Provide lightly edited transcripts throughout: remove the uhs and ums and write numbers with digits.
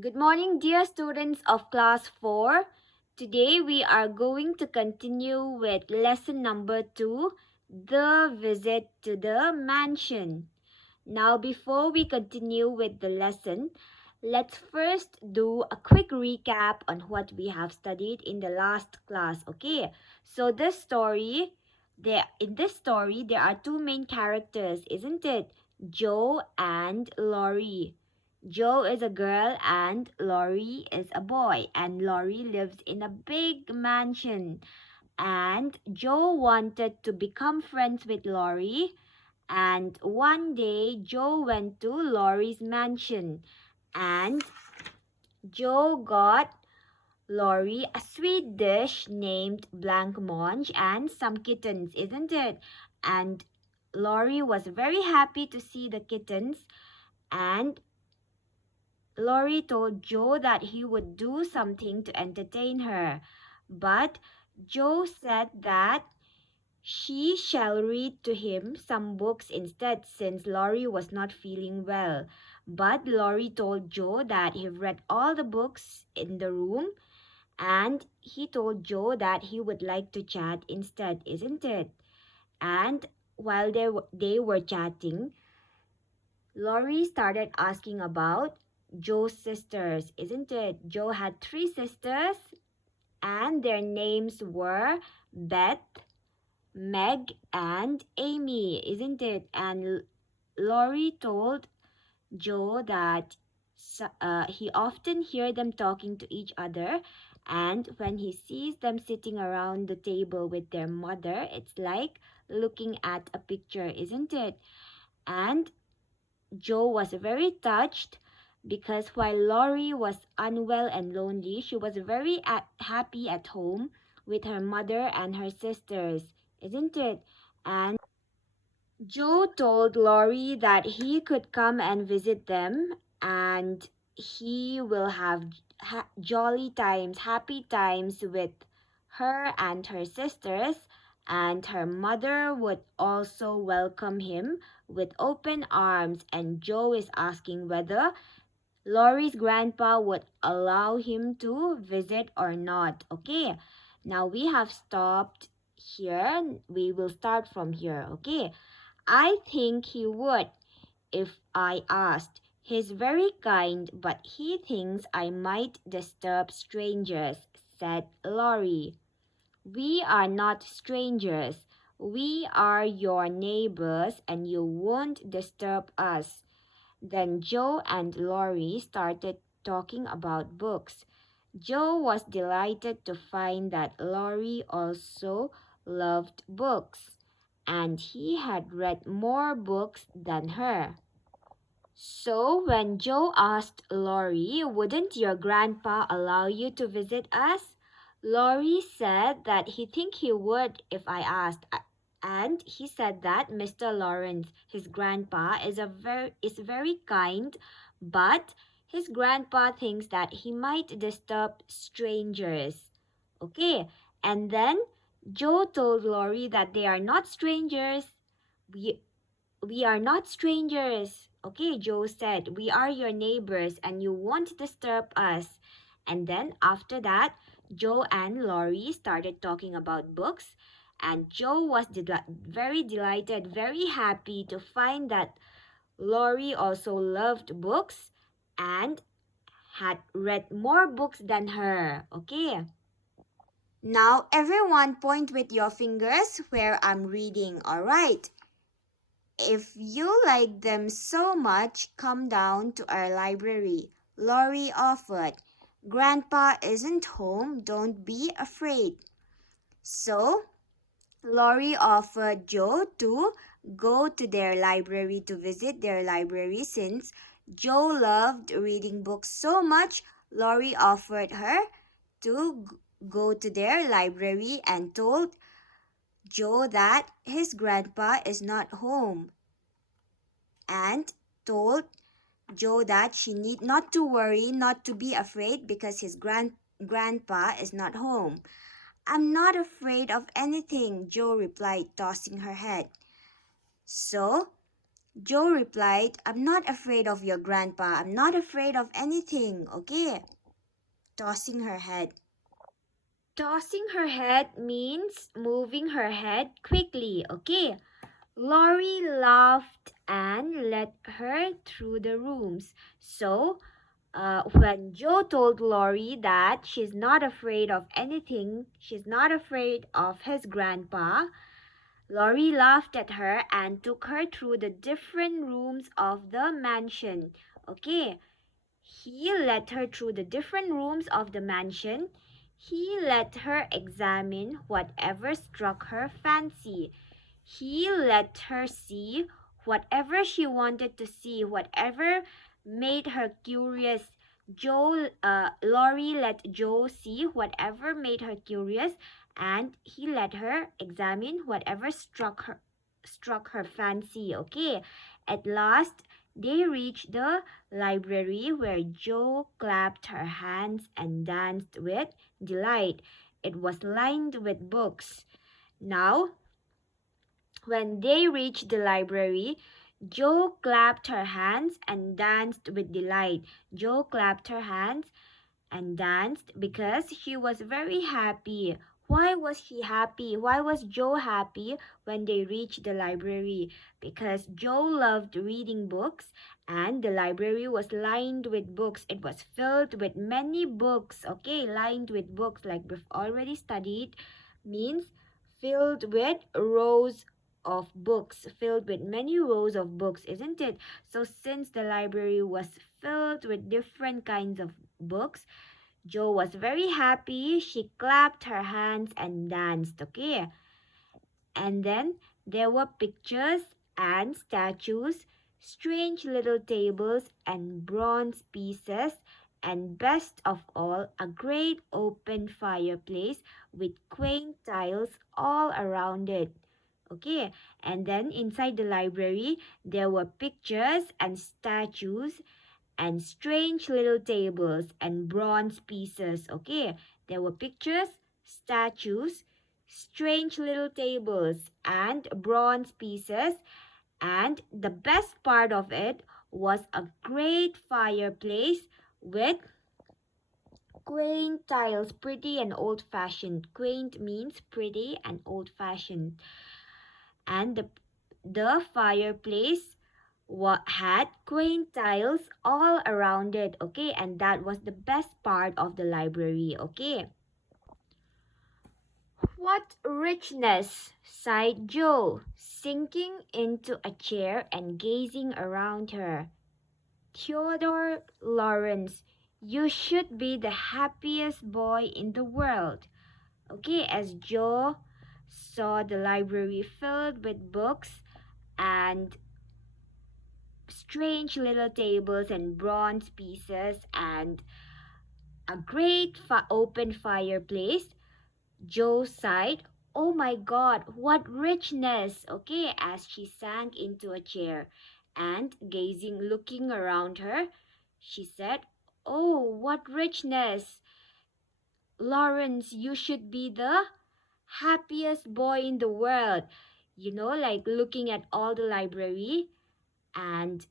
Good morning, dear students of Class 4. Today we are going to continue with lesson number 2, the visit to the mansion. Now, before we continue with the lesson, let's first do a quick recap on what we have studied in the last class. Okay, so in this story, there are two main characters, isn't it? Joe and Laurie. Joe is a girl and Laurie is a boy, and Laurie lives in a big mansion. And Joe wanted to become friends with Laurie, and one day Joe went to Laurie's mansion, and Joe got Laurie a sweet dish named blancmange and some kittens, isn't it? And Laurie was very happy to see the kittens, and Laurie told Joe that he would do something to entertain her, but Joe said that she shall read to him some books instead since Laurie was not feeling well. But Laurie told Joe that he read all the books in the room, and he told Joe that he would like to chat instead, isn't it? And while they were chatting, Laurie started asking about Joe's sisters, isn't it? Joe had three sisters, and their names were Beth, Meg, and Amy, isn't it? And Laurie told Joe that he often hear them talking to each other, and when he sees them sitting around the table with their mother, it's like looking at a picture, isn't it? And Joe was very touched because while Laurie was unwell and lonely, she was very happy at home with her mother and her sisters, isn't it? And Joe told Laurie that he could come and visit them, and he will have jolly times, happy times with her and her sisters, and her mother would also welcome him with open arms. And Joe is asking whether Laurie's grandpa would allow him to visit or not. Okay, now we have stopped here. We will start from here. Okay, I think he would if I asked. He's very kind, but he thinks I might disturb strangers, said Laurie. We are not strangers. We are your neighbors, and you won't disturb us. Then Joe and Laurie started talking about books. Joe was delighted to find that Laurie also loved books, and he had read more books than her. So when Joe asked Laurie, wouldn't your grandpa allow you to visit us? Laurie said that he would if I asked. And he said that Mr. Lawrence, his grandpa, is very kind, but his grandpa thinks that he might disturb strangers. Okay, and then Joe told Laurie that they are not strangers. We we are not strangers. Okay, Joe said, we are your neighbors and you won't disturb us. And then after that, Joe and Laurie started talking about books, and Joe was very delighted, very happy to find that Laurie also loved books and had read more books than her. Okay. Now everyone point with your fingers where I'm reading, alright? If you like them so much, come down to our library, Laurie offered. Grandpa isn't home, don't be afraid. So, Laurie offered Joe to go to their library to visit their library since Joe loved reading books so much. Laurie offered her to go to their library and told Joe that his grandpa is not home, and told Joe that she need not to worry, not to be afraid because his grandpa is not home. I'm not afraid of anything, Joe replied, tossing her head. So, Joe replied, I'm not afraid of your grandpa. I'm not afraid of anything, okay? Tossing her head. Tossing her head means moving her head quickly, okay? Laurie laughed and led her through the rooms. So, when Joe told Laurie that she's not afraid of anything, she's not afraid of his grandpa, Laurie laughed at her and took her through the different rooms of the mansion. Okay, he led her through the different rooms of the mansion. He let her examine whatever struck her fancy. He let her see whatever she wanted to see, whatever made her curious. Laurie let Joe see whatever made her curious, and he let her examine whatever struck her fancy. Okay, at last they reached the library where Joe clapped her hands and danced with delight. It was lined with books. Now, when they reached the library, Joe clapped her hands and danced with delight. Joe clapped her hands and danced because she was very happy. Why was she happy? Why was Joe happy when they reached the library? Because Joe loved reading books and the library was lined with books. It was filled with many books, okay? Lined with books, like we've already studied, means filled with rows of books, filled with many rows of books, isn't it? So since the library was filled with different kinds of books, Joe was very happy. She clapped her hands and danced, okay? And then there were pictures and statues, strange little tables and bronze pieces, and best of all, a great open fireplace with quaint tiles all around it. Okay, and then inside the library, there were pictures and statues and strange little tables and bronze pieces. Okay, there were pictures, statues, strange little tables, and bronze pieces. And the best part of it was a great fireplace with quaint tiles, pretty and old fashioned. Quaint means pretty and old fashioned. And the fireplace had quaint tiles all around it, okay? And that was the best part of the library, okay? What richness, sighed Joe, sinking into a chair and gazing around her. Theodore Lawrence, you should be the happiest boy in the world. Okay, as Joe saw the library filled with books and strange little tables and bronze pieces and a great open fireplace, Joe sighed, oh my God, what richness! Okay, as she sank into a chair and looking around her, she said, oh, what richness! Lawrence, you should be the happiest boy in the world. Like looking at all the library and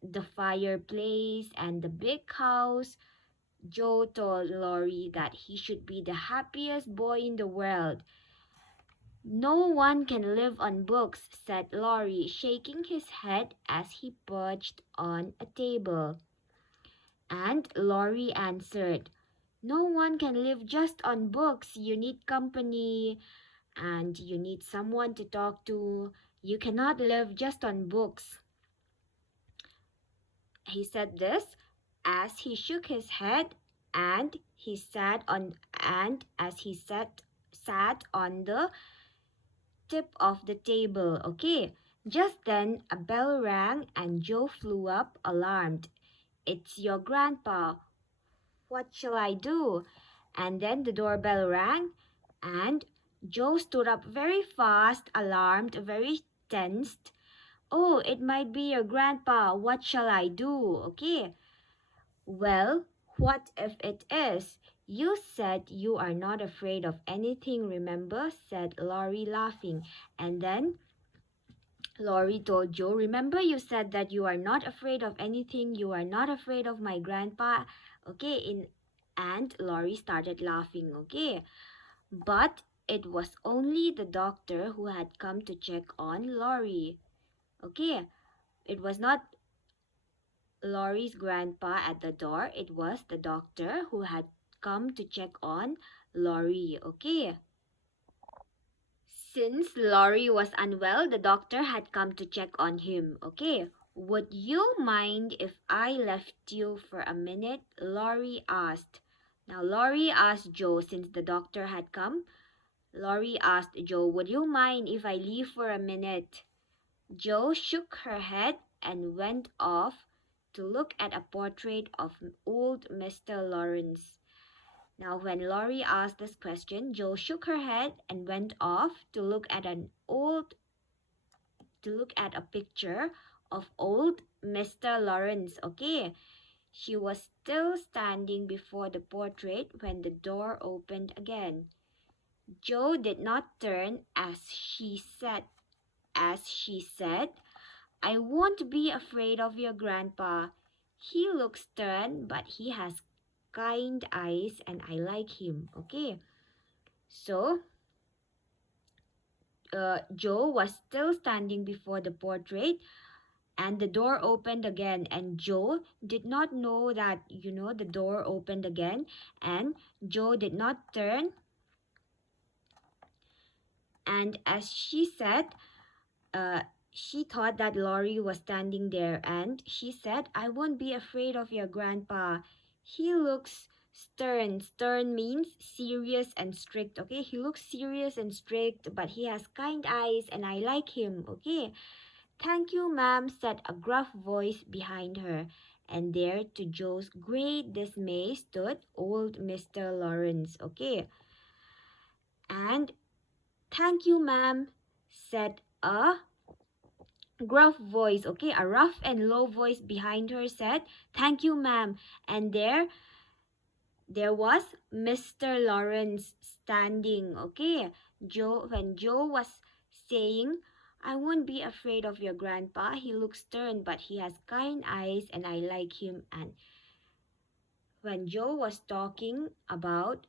the fireplace and the big house, Joe told Laurie that he should be the happiest boy in the world. No one can live on books, said Laurie, shaking his head as he perched on a table. And Laurie answered, no one can live just on books. You need company and you need someone to talk to. You cannot live just on books. He said this as he shook his head and as he sat on the tip of the table. Okay, just then a bell rang and Joe flew up alarmed. It's your grandpa. What shall I do? And then the doorbell rang and Joe stood up very fast, alarmed, very tensed. Oh, it might be your grandpa. What shall I do? Okay. Well, what if it is? You said you are not afraid of anything, remember? Said Laurie, laughing. And then Laurie told Joe, remember you said that you are not afraid of anything, you are not afraid of my grandpa. Okay, and Laurie started laughing, okay? But it was only the doctor who had come to check on Laurie. Okay, it was not Laurie's grandpa at the door, it was the doctor who had come to check on Laurie, okay? Since Laurie was unwell, the doctor had come to check on him, okay? Would you mind if I left you for a minute? Laurie asked. Now, Laurie asked Joe since the doctor had come. Laurie asked Joe, would you mind if I leave for a minute? Joe shook her head and went off to look at a portrait of old Mr. Lawrence. Now, when Laurie asked this question, Joe shook her head and went off to look at a picture of old Mr. Lawrence. Okay, she was still standing before the portrait when the door opened again. Joe did not turn as she said, I won't be afraid of your grandpa. He looks stern, but he has kind eyes and I like him. Okay, so Joe was still standing before the portrait and the door opened again, and Joe did not know that the door opened again, and Joe did not turn, and as she said, uh, she thought that Laurie was standing there, and she said, I won't be afraid of your grandpa. He looks stern. Stern means serious and strict. Okay, he looks serious and strict, but he has kind eyes and I like him. Okay, thank you, ma'am, said a gruff voice behind her. And there, to Joe's great dismay, stood old Mr. Lawrence. Okay, and thank you, ma'am, said a gruff voice. Okay, a rough and low voice behind her said, thank you, ma'am. And there was Mr. Lawrence standing. Okay, when Joe was saying, I won't be afraid of your grandpa. He looks stern, but he has kind eyes and I like him. And when Joe was talking about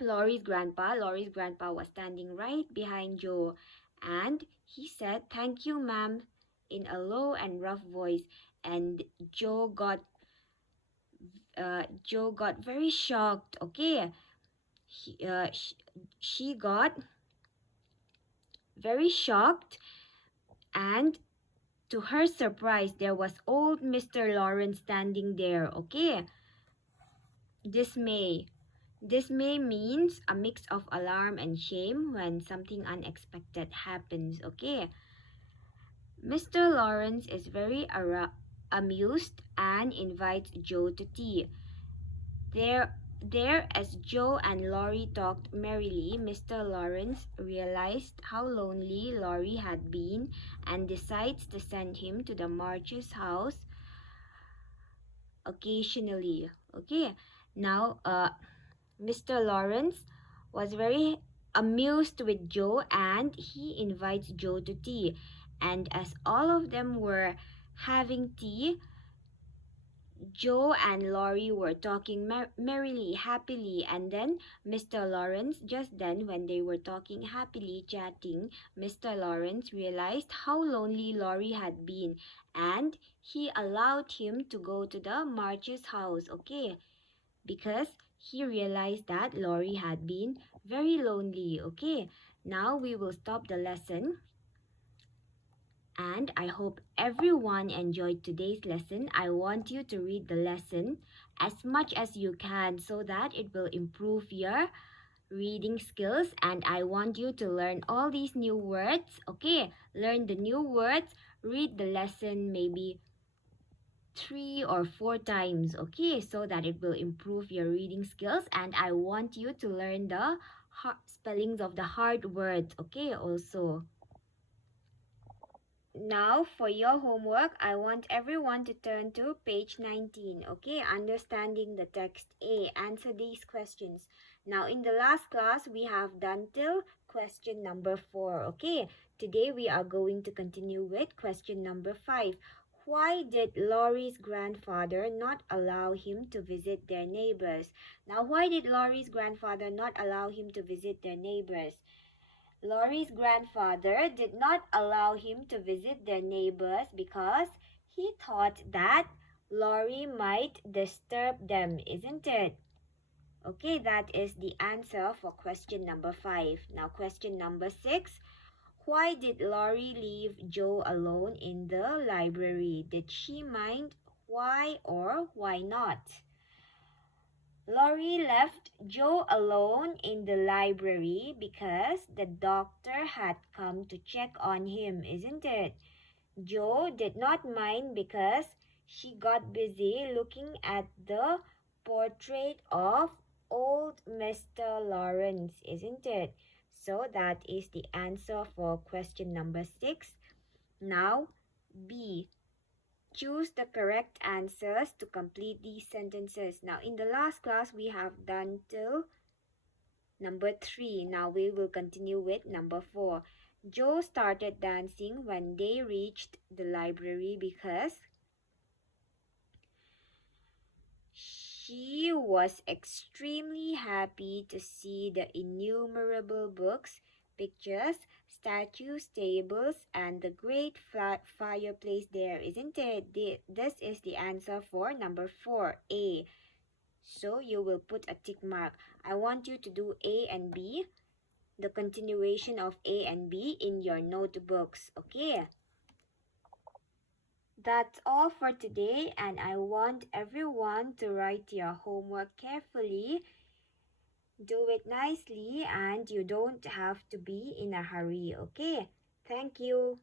Laurie's grandpa was standing right behind Joe, and he said, thank you, ma'am, in a low and rough voice. And Joe got very shocked. Okay, she got very shocked, and to her surprise, there was old Mr. Lawrence standing there. Okay, dismay. Dismay means a mix of alarm and shame when something unexpected happens. Okay, Mr. Lawrence is very amused and invites Joe to tea. There, as Joe and Laurie talked merrily, Mr. Lawrence realized how lonely Laurie had been and decides to send him to the March's house occasionally. Okay, now Mr. Lawrence was very amused with Joe and he invites Joe to tea. And as all of them were having tea, Joe and Laurie were talking merrily, happily, and then Mr. Lawrence, just then when they were talking happily, chatting, Mr. Lawrence realized how lonely Laurie had been and he allowed him to go to the March's house, okay? Because he realized that Laurie had been very lonely, okay? Now we will stop the lesson. And I hope everyone enjoyed today's lesson. I want you to read the lesson as much as you can so that it will improve your reading skills. And I want you to learn all these new words. Okay, learn the new words. Read the lesson maybe 3 or 4 times. Okay, so that it will improve your reading skills. And I want you to learn the spellings of the hard words. Okay, also. Now for your homework, I want everyone to turn to page 19. Okay, understanding the text A. Answer these questions. Now in the last class, we have done till question number 4. Okay, today we are going to continue with question number 5. Why did Laurie's grandfather not allow him to visit their neighbors? Now, why did Laurie's grandfather not allow him to visit their neighbors? Laurie's grandfather did not allow him to visit their neighbors because he thought that Laurie might disturb them, isn't it? Okay, that is the answer for question number 5. Now, question number 6. Why did Laurie leave Joe alone in the library? Did she mind? Why or why not? Laurie left Joe alone in the library because the doctor had come to check on him, isn't it? Joe did not mind because she got busy looking at the portrait of old Mr. Lawrence, isn't it? So that is the answer for question number 6. Now, B. Choose the correct answers to complete these sentences. Now, in the last class, we have done till number 3. Now, we will continue with number 4. Joe started dancing when they reached the library because she was extremely happy to see the innumerable books, pictures, statues, tables, and the great fireplace there, isn't it? This is the answer for number 4, A. So you will put a tick mark. I want you to do A and B, the continuation of A and B in your notebooks, okay? That's all for today, and I want everyone to write your homework carefully. Do it nicely, and you don't have to be in a hurry, okay? Thank you.